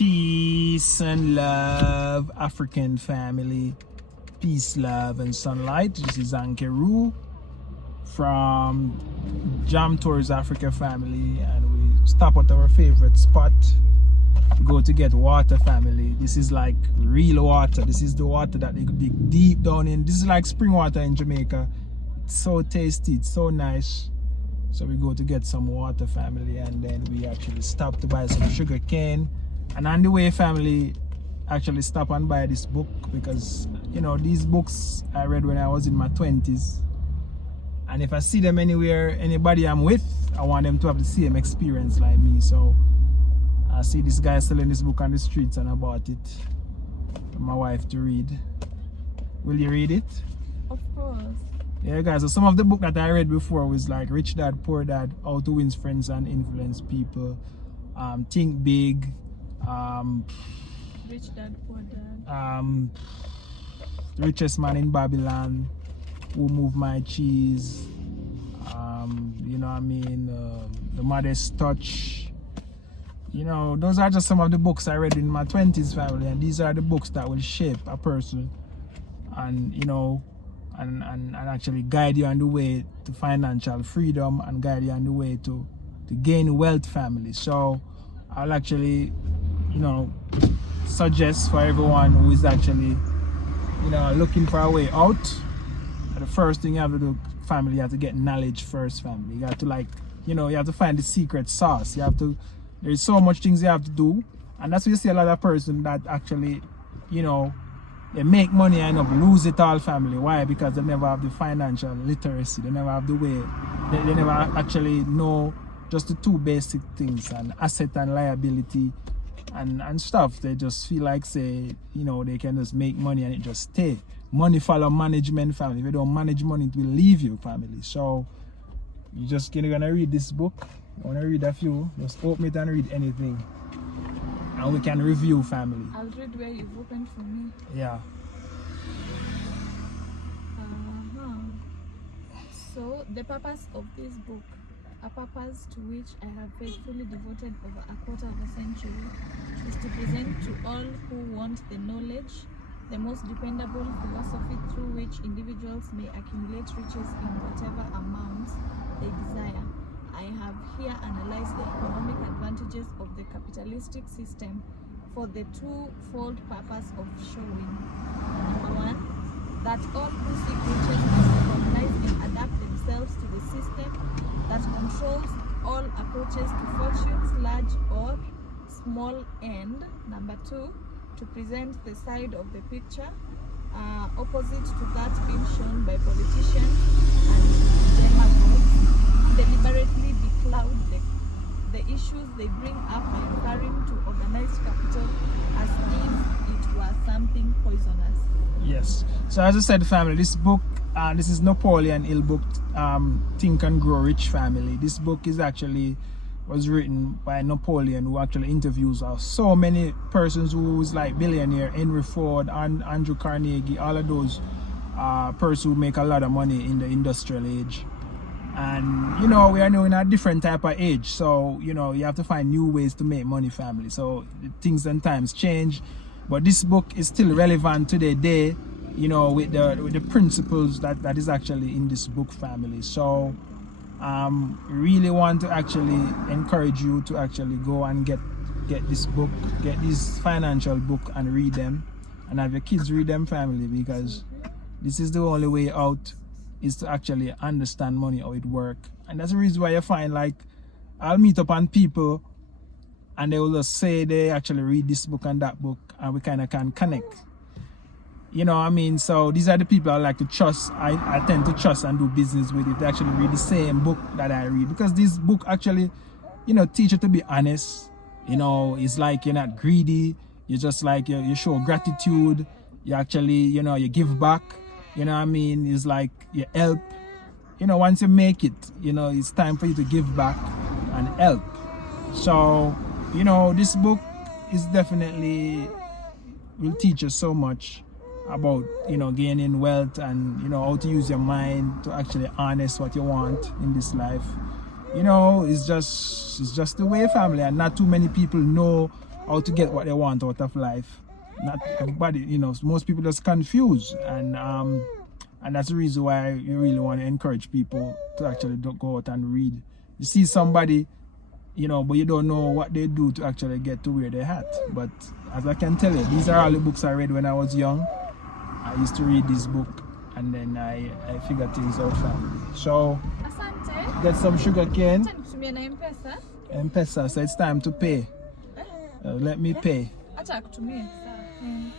Peace and love, African family. Peace, love, and sunlight. This is Ankeru from 20’s Africa family, and we stop at our favorite spot to go to get water, family. This is like real water. This is the water that they dig deep down in. This is like spring water in Jamaica. It's so tasty, it's so nice. So we go to get some water, family, and then we actually stop to buy some sugar cane. And on the way, family, actually stop and buy this book because, you know, these books I read when I was in my 20s. And if I see them anywhere, anybody I'm with, I want them to have the same experience like me. So I see this guy selling this book on the streets and I bought it for my wife to read. Will you read it? Of course. Yeah, guys, so some of the book that I read before was like Rich Dad, Poor Dad, How to Win Friends and Influence People, Think Big, Rich Dad, Poor Dad, The Richest Man in Babylon, Who Moved My Cheese, you know what I mean, The Modest Touch. You know, those are just some of the books I read in my 20s, family, and these are the books that will shape a person and, you know, and actually guide you on the way to financial freedom and guide you on the way to gain wealth, family. So I'll actually, you know, suggest for everyone who is actually, you know, looking for a way out, the first thing you have to do, family, you have to get knowledge first, family. You have to, like, you know, you have to find the secret sauce. You have to, there's so much things you have to do, and that's why you see a lot of person that actually, you know, they make money and end up lose it all, family. Why? Because they never have the financial literacy. They never have the way. They never actually know just the two basic things, and asset and liability and stuff. They just feel like, say, you know, they can just make money and it just stay. Money follow management, family. If you don't manage money, it will leave you, family. So you just gonna read this book. I wanna read a few. Just open it and read anything, and we can review, family. I'll read where you've opened for me. Yeah. So, the purpose of this book, a purpose to which I have faithfully devoted over a quarter of a century, is to present to all who want the knowledge, the most dependable philosophy through which individuals may accumulate riches in whatever amounts they desire. I have here analyzed the economic advantages of the capitalistic system for the twofold purpose of showing: number one, that all who seek riches must recognize and adapt themselves to the system that controls all approaches to fortunes, large or small, and number two, to present the side of the picture opposite to that being shown by politicians and demagogues, deliberately becloud the issues they bring up by referring to organized capital as if it were something poisonous. Yes. So as I said, family, this book, this is Napoleon Hill book, Think and Grow Rich, family. This book is actually was written by Napoleon, who actually interviews so many persons who is like billionaire, Henry Ford and Andrew Carnegie, all of those persons who make a lot of money in the industrial age. And, you know, we are now in a different type of age, so, you know, you have to find new ways to make money, family. So things and times change, but this book is still relevant to the day, you know, with the principles that is actually in this book, family. So really want to actually encourage you to actually go and get this book, get this financial book and read them, and have your kids read them, family, because this is the only way out, is to actually understand money, how it works. And that's the reason why you find, like, I'll meet up on people and they will just say they actually read this book and that book, and we kind of can connect. You know what I mean? So these are the people I like to trust. I tend to trust and do business with if they actually read the same book that I read. Because this book actually, you know, teach you to be honest. You know, it's like you're not greedy. You just like, you show gratitude. You actually, you know, you give back. You know what I mean? It's like you help. You know, once you make it, you know, it's time for you to give back and help. So, you know, this book is definitely will teach you so much about, you know, gaining wealth and, you know, how to use your mind to actually harness what you want in this life. You know, it's just the way, family, and not too many people know how to get what they want out of life. Not everybody, you know, most people just confused, and that's the reason why you really want to encourage people to actually go out and read. You see somebody, you know, but you don't know what they do to actually get to where they're at. But as I can tell you, these are all the books I read when I was young. I used to read this book, and then I figured things out family. So Asante. get some sugar cane. Tumia na M-Pesa. M-Pesa, so it's time to pay. Let me pay. Acha kutumia. Sawa.